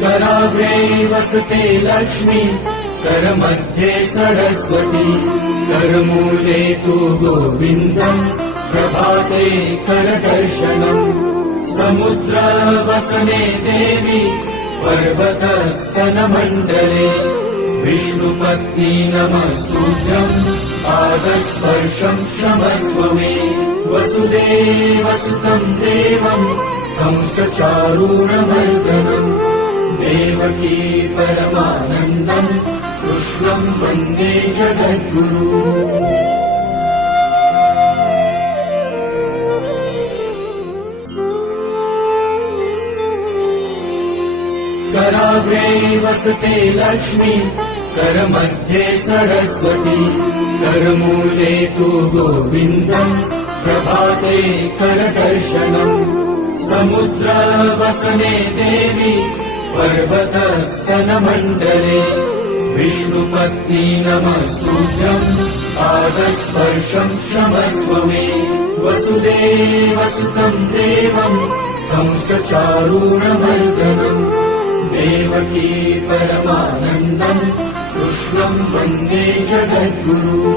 कराग्रे वसते लक्ष्मी, करमध्ये सरस्वती, करमूले तु गोविन्दम्, प्रभाते करदर्शनम्। समुद्रवसने देवी, पर्वतस्तनमण्डले, विष्णुपत्नी नमस्तुभ्यम्, पादस्पर्शम् क्षमस्व मे। वसुदेवसुतम् देवम्, कंसचारूरमर्दनम्, देवकी परमानन्दम्, कृष्णम् वन्दे जगद्गुरु। कराग्रे वसते लक्ष्मी, करमध्ये सरस्वती, करमूले तु गोविन्दम्, प्रभाते करदर्शनम्। समुद्रवसने देवी, पर्वतस्तनमण्डले, विष्णुपत्नी नमस्तुभ्यम्, पादस्पर्शम् क्षमस्व मे। वसुदेवसुतम् देवम्, कंसचारूरमर्दनम्, देवकी परमानन्दम्, कृष्णम् वन्दे जगद्गुरु।